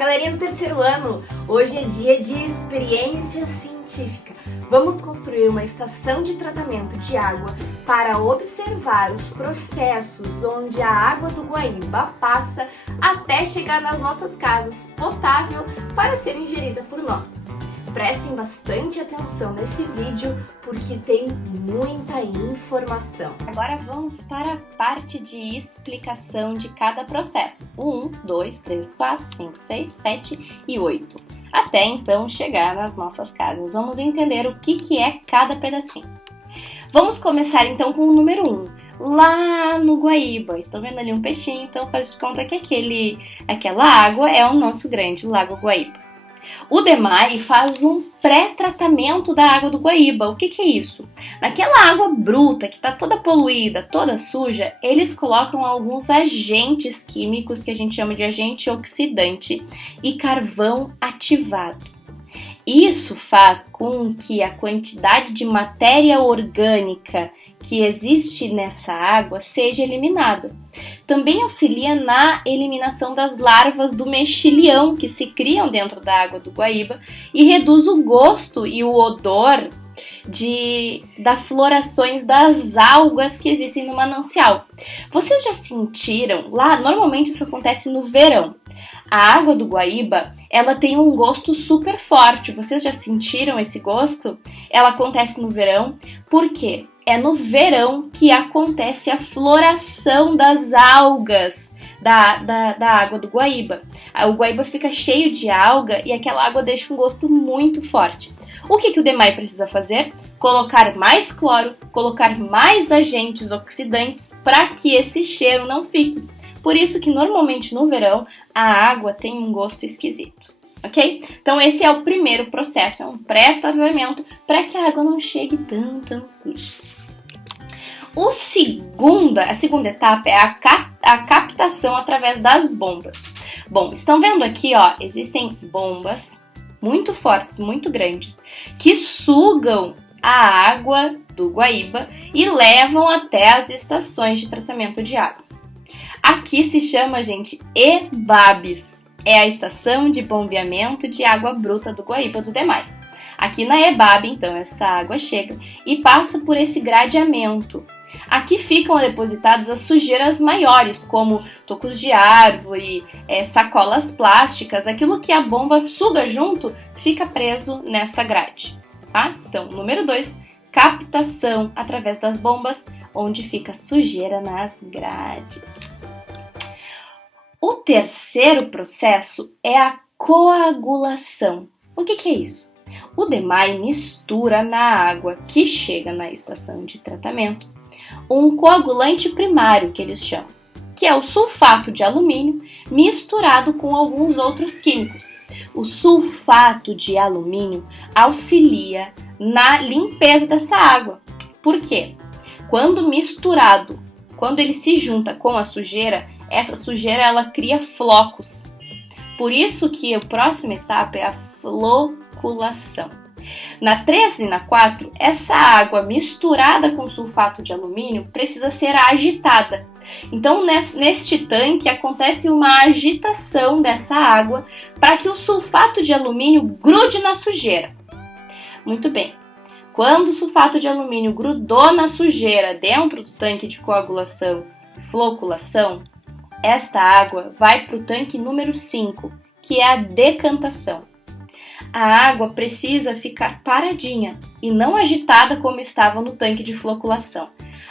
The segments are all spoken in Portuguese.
galerinha do terceiro ano! Hoje é dia de experiência científica. Vamos construir uma estação de tratamento de água para observar os processos onde a água do Guaíba passa até chegar nas nossas casas, potável para ser ingerida por nós. Prestem bastante atenção nesse vídeo porque tem muita informação. Agora vamos para a parte de explicação de cada processo. 1, 2, 3, 4, 5, 6, 7 e 8. Até então chegar nas nossas casas. Vamos entender o que é cada pedacinho. Vamos começar então com o número 1. Lá no Guaíba, estão vendo ali um peixinho? Então faz de conta que aquela água é o nosso grande Lago Guaíba. O DEMAI faz um pré-tratamento da água do Guaíba. O que é isso? Naquela água bruta, que está toda poluída, toda suja, eles colocam alguns agentes químicos que a gente chama de agente oxidante e carvão ativado. Isso faz com que a quantidade de matéria orgânica que existe nessa água seja eliminada. Também auxilia na eliminação das larvas do mexilhão que se criam dentro da água do Guaíba e reduz o gosto e o odor das florações das algas que existem no manancial. Vocês já sentiram? Lá, normalmente isso acontece no verão. A água do Guaíba, ela tem um gosto super forte. Vocês já sentiram esse gosto? Ela acontece no verão. Por quê? É no verão que acontece a floração das algas da água do Guaíba. O Guaíba fica cheio de alga e aquela água deixa um gosto muito forte. O que o DEMAI precisa fazer? Colocar mais cloro, colocar mais agentes oxidantes para que esse cheiro não fique. Por isso que normalmente no verão a água tem um gosto esquisito, ok? Então esse é o primeiro processo, é um pré-tratamento para que a água não chegue tão suja. A segunda etapa é a captação através das bombas. Bom, estão vendo aqui, ó, existem bombas muito fortes, muito grandes, que sugam a água do Guaíba e levam até as estações de tratamento de água. Aqui se chama, gente, EBABs, é a estação de bombeamento de água bruta do Guaíba do DEMAI. Aqui na EBAB, então, essa água chega e passa por esse gradeamento. Aqui ficam depositadas as sujeiras maiores, como tocos de árvore, sacolas plásticas, aquilo que a bomba suga junto fica preso nessa grade, tá? Então, número 2, captação através das bombas, onde fica sujeira nas grades. O terceiro processo é a coagulação. O que é isso? O DEMAI mistura na água que chega na estação de tratamento um coagulante primário, que eles chamam, que é o sulfato de alumínio misturado com alguns outros químicos. O sulfato de alumínio auxilia na limpeza dessa água. Por quê? Quando misturado, quando ele se junta com a sujeira, essa sujeira ela cria flocos. Por isso que a próxima etapa é a floculação. Na 3 e na 4, essa água misturada com sulfato de alumínio precisa ser agitada. Então, neste tanque acontece uma agitação dessa água para que o sulfato de alumínio grude na sujeira. Muito bem. Quando o sulfato de alumínio grudou na sujeira dentro do tanque de coagulação e floculação, esta água vai para o tanque número 5, que é a decantação. A água precisa ficar paradinha e não agitada como estava no tanque de floculação.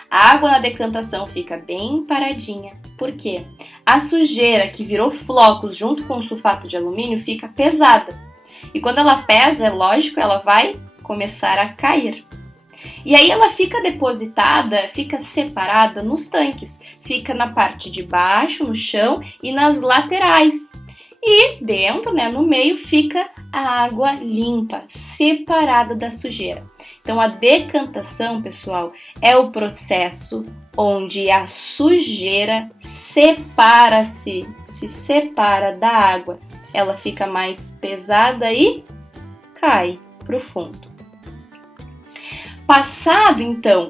A água na decantação fica bem paradinha. Por quê? A sujeira que virou flocos junto com o sulfato de alumínio fica pesada. E quando ela pesa, é lógico, ela vai começar a cair. E aí ela fica depositada, fica separada nos tanques. Fica na parte de baixo, no chão e nas laterais. E dentro, no meio, fica a água limpa, separada da sujeira. Então, a decantação, pessoal, é o processo onde a sujeira se separa da água. Ela fica mais pesada e cai para o fundo. Passado, então,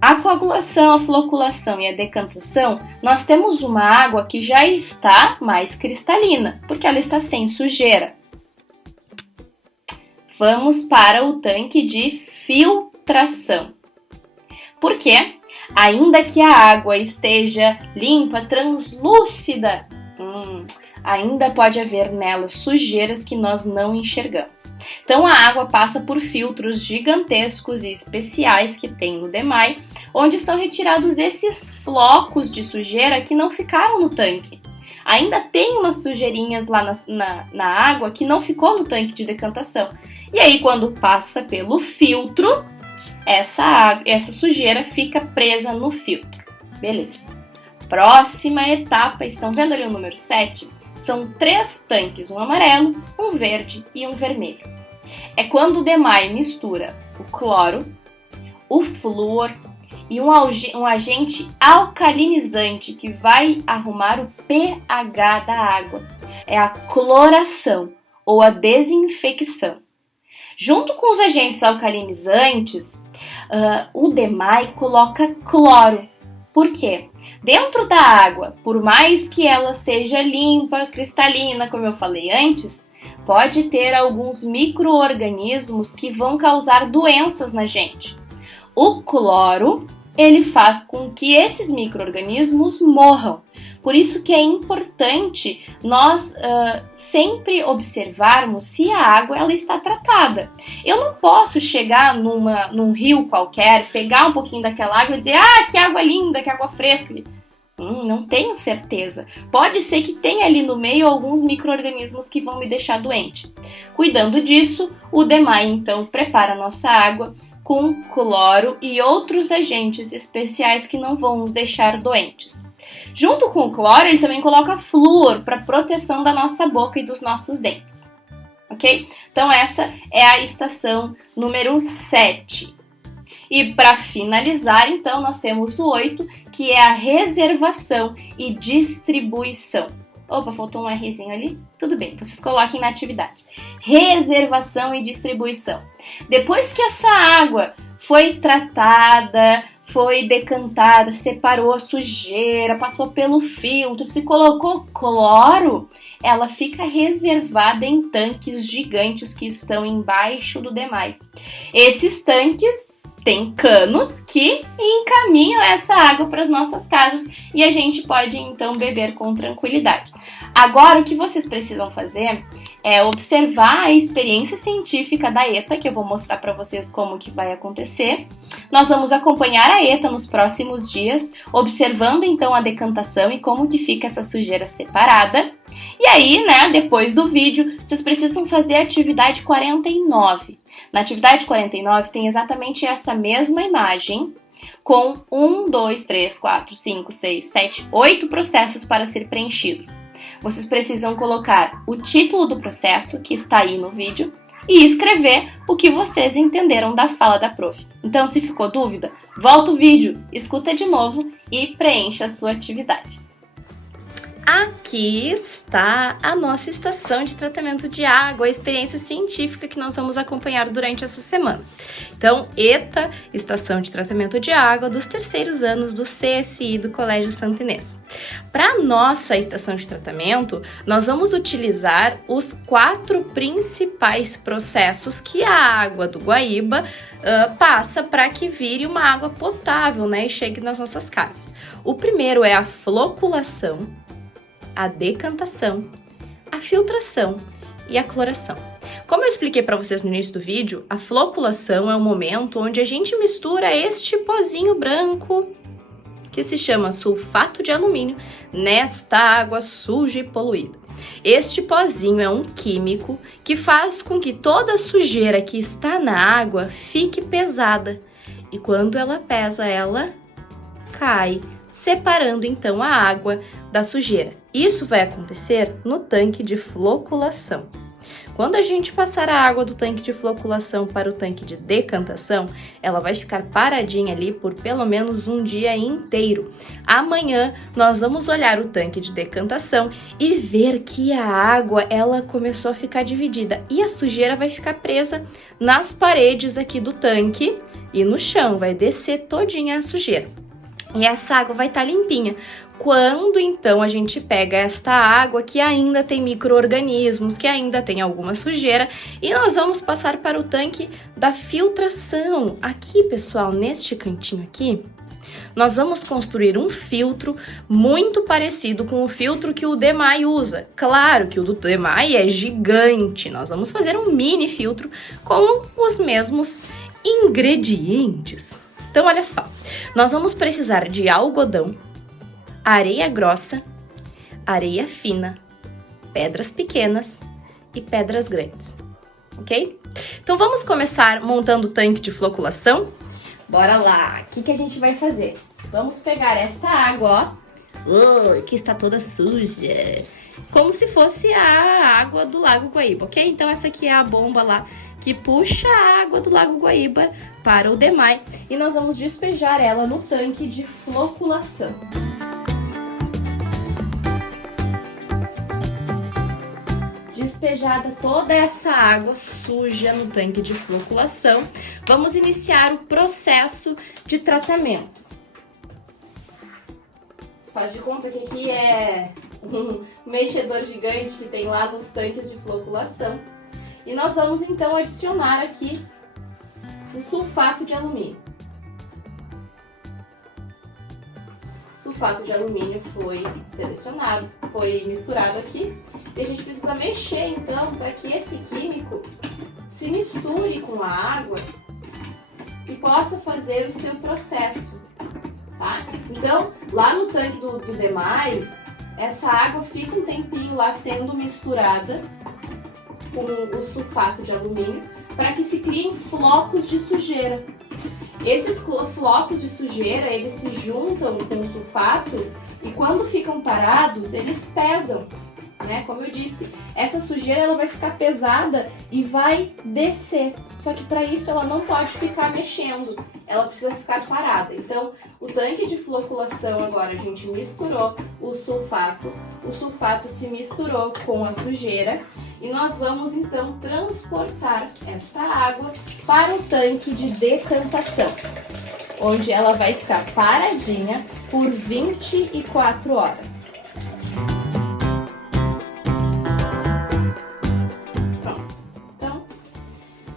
A coagulação, a floculação e a decantação, nós temos uma água que já está mais cristalina, porque ela está sem sujeira. Vamos para o tanque de filtração. Por quê? Ainda que a água esteja limpa, translúcida, ainda pode haver nela sujeiras que nós não enxergamos. Então a água passa por filtros gigantescos e especiais que tem no DEMAI, onde são retirados esses flocos de sujeira que não ficaram no tanque. Ainda tem umas sujeirinhas lá na água que não ficou no tanque de decantação. E aí quando passa pelo filtro, essa sujeira fica presa no filtro. Beleza. Próxima etapa, estão vendo ali o número 7? São 3 tanques, um amarelo, um verde e um vermelho. É quando o DEMAI mistura o cloro, o flúor e um agente alcalinizante que vai arrumar o pH da água. É a cloração ou a desinfecção. Junto com os agentes alcalinizantes, o DEMAI coloca cloro. Por quê? Dentro da água, por mais que ela seja limpa, cristalina, como eu falei antes, pode ter alguns micro-organismos que vão causar doenças na gente. O cloro, ele faz com que esses micro-organismos morram. Por isso que é importante nós sempre observarmos se a água ela está tratada. Eu não posso chegar num rio qualquer, pegar um pouquinho daquela água e dizer que água linda, que água fresca. Não tenho certeza. Pode ser que tenha ali no meio alguns micro-organismos que vão me deixar doente. Cuidando disso, o DEMAI então prepara a nossa água com cloro e outros agentes especiais que não vão nos deixar doentes. Junto com o cloro, ele também coloca flúor para proteção da nossa boca e dos nossos dentes. Ok? Então essa é a estação número 7. E para finalizar, então, nós temos o 8, que é a reservação e distribuição. Opa, faltou um Rzinho ali? Tudo bem, vocês coloquem na atividade. Reservação e distribuição. Depois que essa água foi tratada, foi decantada, separou a sujeira, passou pelo filtro, se colocou cloro, ela fica reservada em tanques gigantes que estão embaixo do DEMAI. Esses tanques têm canos que encaminham essa água para as nossas casas e a gente pode então beber com tranquilidade. Agora o que vocês precisam fazer é observar a experiência científica da ETA, que eu vou mostrar para vocês como que vai acontecer. Nós vamos acompanhar a ETA nos próximos dias, observando então a decantação e como que fica essa sujeira separada. E aí, depois do vídeo, vocês precisam fazer a atividade 49. Na atividade 49 tem exatamente essa mesma imagem, com 1, 2, 3, 4, 5, 6, 7, 8 processos para ser preenchidos. Vocês precisam colocar o título do processo, que está aí no vídeo, e escrever o que vocês entenderam da fala da prof. Então, se ficou dúvida, volta o vídeo, escuta de novo e preencha a sua atividade. Aqui está a nossa estação de tratamento de água, a experiência científica que nós vamos acompanhar durante essa semana. Então, ETA, Estação de Tratamento de Água, dos 3º anos do CSI do Colégio Santa Inês. Para a nossa estação de tratamento, nós vamos utilizar os 4 principais processos que a água do Guaíba passa para que vire uma água potável, e chegue nas nossas casas. O primeiro é a floculação, a decantação, a filtração e a cloração. Como eu expliquei para vocês no início do vídeo, a floculação é o momento onde a gente mistura este pozinho branco, que se chama sulfato de alumínio, nesta água suja e poluída. Este pozinho é um químico que faz com que toda a sujeira que está na água fique pesada. E quando ela pesa, ela cai, separando então a água da sujeira. Isso vai acontecer no tanque de floculação. Quando a gente passar a água do tanque de floculação para o tanque de decantação, ela vai ficar paradinha ali por pelo menos um dia inteiro. Amanhã nós vamos olhar o tanque de decantação e ver que a água ela começou a ficar dividida e a sujeira vai ficar presa nas paredes aqui do tanque e no chão, vai descer todinha a sujeira. E essa água vai estar limpinha. Quando então a gente pega esta água que ainda tem micro-organismos, que ainda tem alguma sujeira, e nós vamos passar para o tanque da filtração. Aqui, pessoal, neste cantinho aqui, nós vamos construir um filtro muito parecido com o filtro que o Demai usa. Claro que o do Demai é gigante, nós vamos fazer um mini filtro com os mesmos ingredientes. Então, olha só, nós vamos precisar de algodão, areia grossa, areia fina, pedras pequenas e pedras grandes, ok? Então vamos começar montando o tanque de floculação? Bora lá! O que a gente vai fazer? Vamos pegar esta água, ó, que está toda suja, como se fosse a água do Lago Guaíba, ok? Então essa aqui é a bomba lá que puxa a água do Lago Guaíba para o Demai e nós vamos despejar ela no tanque de floculação. Despejada toda essa água suja no tanque de floculação, vamos iniciar o processo de tratamento. Faz de conta que aqui é um mexedor gigante que tem lá nos tanques de floculação. E nós vamos então adicionar aqui o sulfato de alumínio. O sulfato de alumínio foi selecionado, foi misturado aqui. E a gente precisa mexer então para que esse químico se misture com a água e possa fazer o seu processo, tá? Então, lá no tanque do Demai, essa água fica um tempinho lá sendo misturada com o sulfato de alumínio para que se criem flocos de sujeira. Esses flocos de sujeira, eles se juntam com o sulfato e quando ficam parados, eles pesam, né? Como eu disse, essa sujeira ela vai ficar pesada e vai descer. Só que para isso ela não pode ficar mexendo, ela precisa ficar parada. Então, o tanque de floculação agora a gente misturou o sulfato se misturou com a sujeira e nós vamos então transportar essa água para o tanque de decantação, onde ela vai ficar paradinha por 24 horas. Pronto. Então,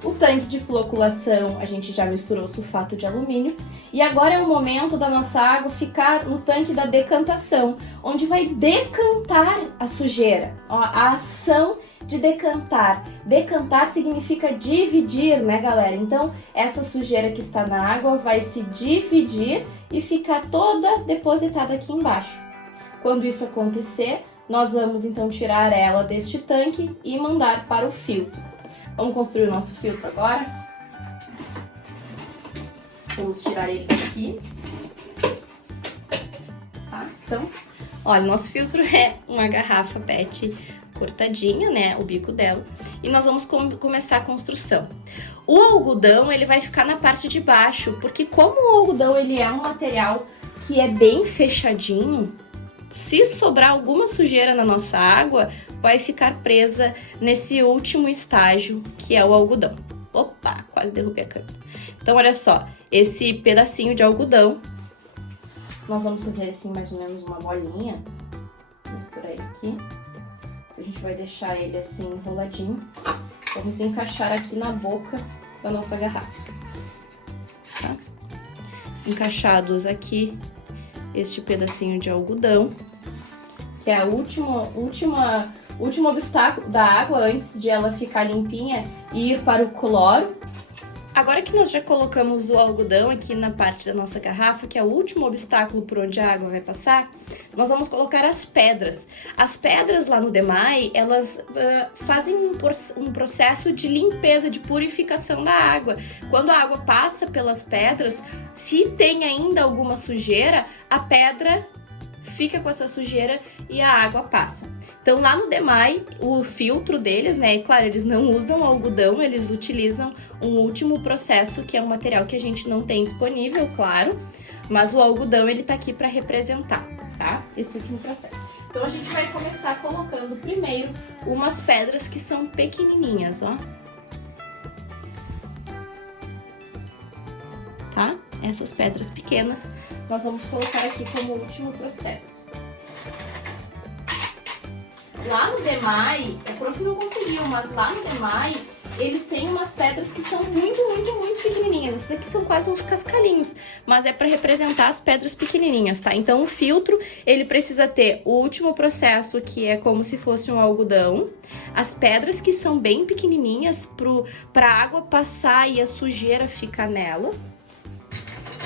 o tanque de floculação a gente já misturou o sulfato de alumínio e agora é o momento da nossa água ficar no tanque da decantação, onde vai decantar a sujeira. Ó, a ação de decantar. Decantar significa dividir, né, galera? Então, essa sujeira que está na água vai se dividir e ficar toda depositada aqui embaixo. Quando isso acontecer, nós vamos então tirar ela deste tanque e mandar para o filtro. Vamos construir o nosso filtro agora. Vamos tirar ele daqui. Tá? Então, olha, nosso filtro é uma garrafa PET cortadinha, né, o bico dela, e nós vamos começar a construção. O algodão, ele vai ficar na parte de baixo, porque como o algodão, ele é um material que é bem fechadinho, se sobrar alguma sujeira na nossa água, vai ficar presa nesse último estágio, que é o algodão. Opa, quase derrubei a câmera. Então, olha só, esse pedacinho de algodão, nós vamos fazer assim mais ou menos uma bolinha, misturar ele aqui. A gente vai deixar ele assim enroladinho. Vamos encaixar aqui na boca da nossa garrafa. Tá? Encaixados aqui este pedacinho de algodão, que é o último obstáculo da água antes de ela ficar limpinha e ir para o cloro. Agora que nós já colocamos o algodão aqui na parte da nossa garrafa, que é o último obstáculo por onde a água vai passar, nós vamos colocar as pedras. As pedras lá no Demai, elas fazem um processo de limpeza, de purificação da água. Quando a água passa pelas pedras, se tem ainda alguma sujeira, a pedra fica com essa sujeira e a água passa. Então lá no Demai, o filtro deles, né, e claro, eles não usam algodão, eles utilizam um último processo, que é um material que a gente não tem disponível, claro, mas o algodão ele tá aqui para representar, tá? Esse último processo. Então a gente vai começar colocando primeiro umas pedras que são pequenininhas, ó. Tá? Essas pedras pequenas nós vamos colocar aqui como último processo. Lá no Demai, a prof não conseguiu, mas lá no Demai eles têm umas pedras que são muito pequenininhas. Essas aqui são quase uns cascalhinhos, mas é para representar as pedras pequenininhas, tá? Então o filtro, ele precisa ter o último processo, que é como se fosse um algodão, as pedras que são bem pequenininhas para a água passar e a sujeira ficar nelas.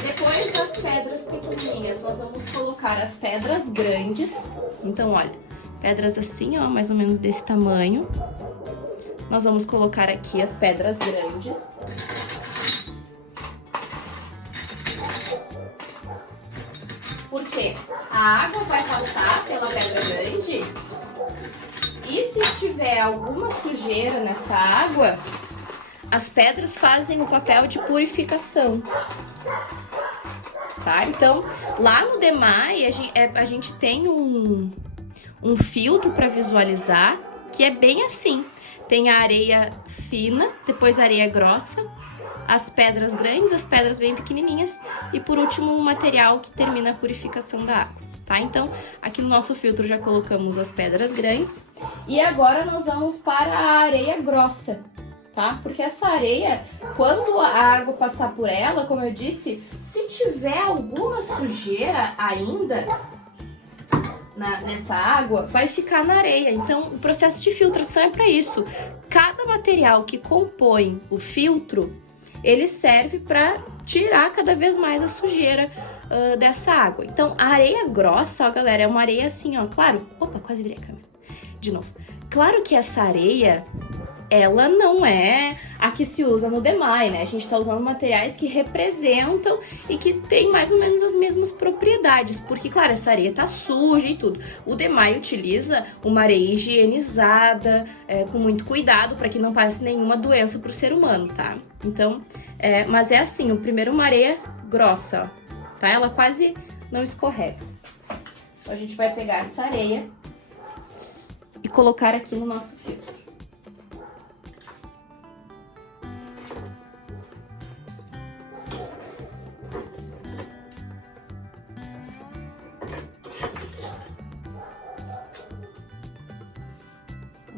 Depois das pedras pequenininhas, nós vamos colocar as pedras grandes. Então, olha, pedras assim, ó, mais ou menos desse tamanho. Nós vamos colocar aqui as pedras grandes. Porque a água vai passar pela pedra grande e se tiver alguma sujeira nessa água, as pedras fazem o papel de purificação. Tá? Então, lá no Demai, a gente tem um filtro para visualizar, que é bem assim. Tem a areia fina, depois a areia grossa, as pedras grandes, as pedras bem pequenininhas e, por último, um material que termina a purificação da água. Tá? Então, aqui no nosso filtro já colocamos as pedras grandes e agora nós vamos para a areia grossa. Tá? Porque essa areia, quando a água passar por ela, como eu disse, se tiver alguma sujeira ainda nessa água, vai ficar na areia. Então, o processo de filtração é para isso. Cada material que compõe o filtro, ele serve para tirar cada vez mais a sujeira dessa água. Então, a areia grossa, ó, galera, é uma areia assim, ó, claro. Opa, quase virei a câmera. De novo. Claro que essa areia, ela não é a que se usa no Demai, né? A gente tá usando materiais que representam e que tem mais ou menos as mesmas propriedades, porque, claro, essa areia tá suja e tudo. O Demai utiliza uma areia higienizada, com muito cuidado, para que não passe nenhuma doença pro ser humano, tá? Então, mas é assim, o primeiro uma areia grossa, ó, tá? Ela quase não escorrega. Então, a gente vai pegar essa areia e colocar aqui no nosso filtro.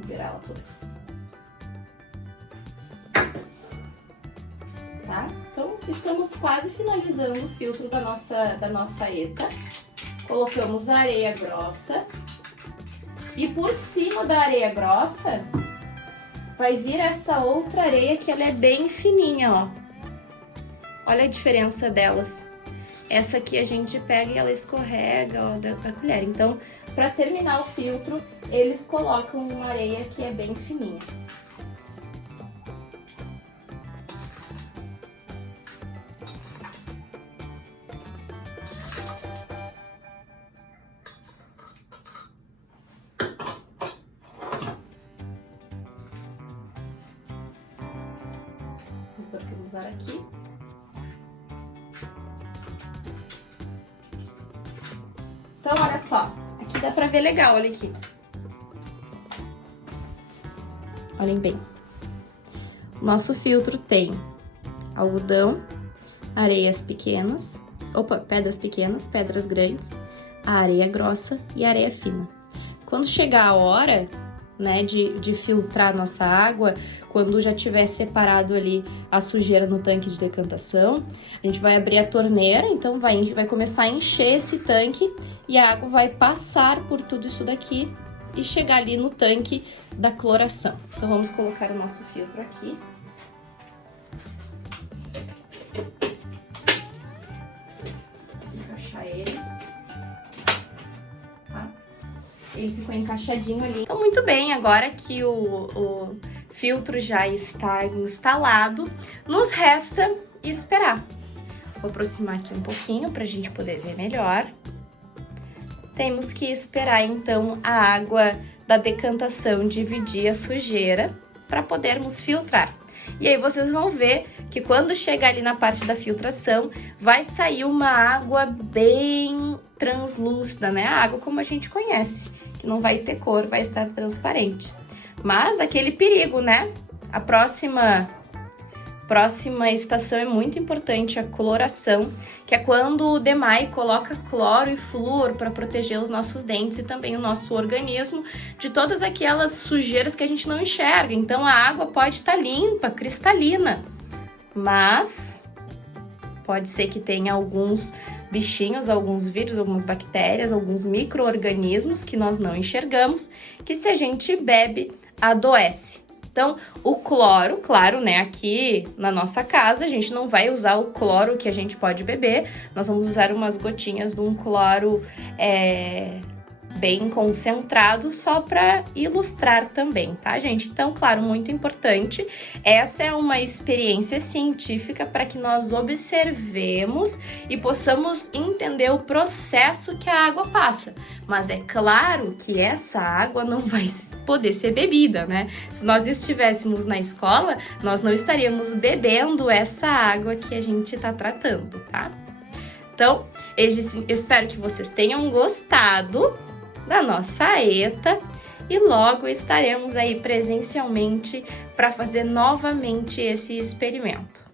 Virar ela toda. Tá? Então, estamos quase finalizando o filtro da nossa ETA. Colocamos a areia grossa. E por cima da areia grossa, vai vir essa outra areia que ela é bem fininha, ó. Olha a diferença delas. Essa aqui a gente pega e ela escorrega, ó, da colher. Então, para terminar o filtro, eles colocam uma areia que é bem fininha. Vamos organizar aqui. Então, olha só. Aqui dá pra ver legal, olha aqui. Olhem bem. O nosso filtro tem algodão, areias pequenas, pedras pequenas, pedras grandes, a areia grossa e a areia fina. Quando chegar a hora, né, de filtrar nossa água, quando já tiver separado ali a sujeira no tanque de decantação, a gente vai abrir a torneira, então vai começar a encher esse tanque e a água vai passar por tudo isso daqui e chegar ali no tanque da cloração. Então vamos colocar o nosso filtro aqui. Vamos encaixar ele. Tá? Ele ficou encaixadinho ali. Então, muito bem, agora que o filtro já está instalado, nos resta esperar. Vou aproximar aqui um pouquinho para a gente poder ver melhor. temos que esperar então a água da decantação dividir a sujeira para podermos filtrar. E aí vocês vão ver que quando chegar ali na parte da filtração, vai sair uma água bem translúcida, né? A água como a gente conhece, que não vai ter cor, vai estar transparente. Mas aquele perigo, né? A próxima estação é muito importante, a cloração, que é quando o DEMAI coloca cloro e flúor para proteger os nossos dentes e também o nosso organismo de todas aquelas sujeiras que a gente não enxerga. Então a água pode estar limpa, cristalina, mas pode ser que tenha alguns bichinhos, alguns vírus, algumas bactérias, alguns micro-organismos que nós não enxergamos, que se a gente bebe, adoece. Então, o cloro, claro, né, aqui na nossa casa, a gente não vai usar o cloro que a gente pode beber, nós vamos usar umas gotinhas de um cloro bem concentrado, só para ilustrar também, tá, gente? Então, claro, muito importante, essa é uma experiência científica para que nós observemos e possamos entender o processo que a água passa. Mas é claro que essa água não vai poder ser bebida, né? Se nós estivéssemos na escola, nós não estaríamos bebendo essa água que a gente está tratando, tá? Então, eu espero que vocês tenham gostado da nossa ETA e logo estaremos aí presencialmente para fazer novamente esse experimento.